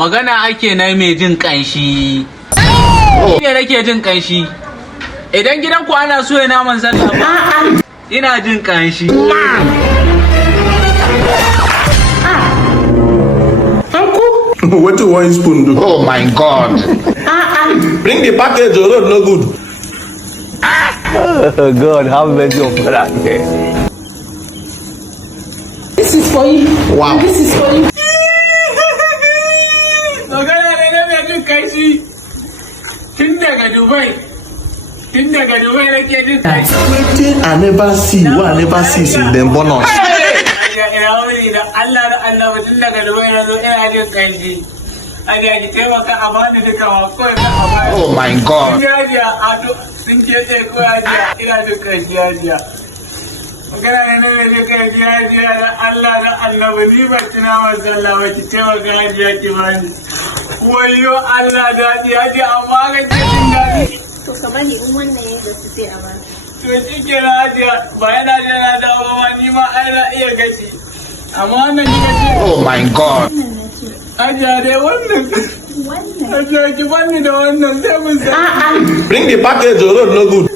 magana ake na mai jin kanshi. Ne nake jin kanshi. Idan gidan ku ana so ya naman sallah ina jin kanshi. What do one spoon do? Oh my God. Bring the package, your road no good. God, have mercy on that. This is for you. Wow. This is for you. Magana ne na mai jin kanshi. Tun daga Dubai nake jin kanshi. Wetin I never see, what I never see since them born us. Ina wuri da Allah da Allah tun daga Dubai na zo ina jin kanshi. Ajiya ki taimaka a bani duka ma kawai ka a bani. Oh my God. Yajiya ado sun ce ko yajiya ina jin kanshi yajiya. Magana ne na mai jin kanshi yajiya da Allah da Allah ni ba tuna masalla ba ki taimaka yajiya ki bani. Wayo Allah da yajiya amma ga jin daɗi. To ka bani in wannan ya da su sai a ba. To shi ke na hajiya ba yana da na dawo ma ni ma ai na iya gaci. Amma wannan ni gaci. Oh my God. Hajiya dai wannan. Hajiya ki bani da wannan sai mun sa. Bring the package, your road no good.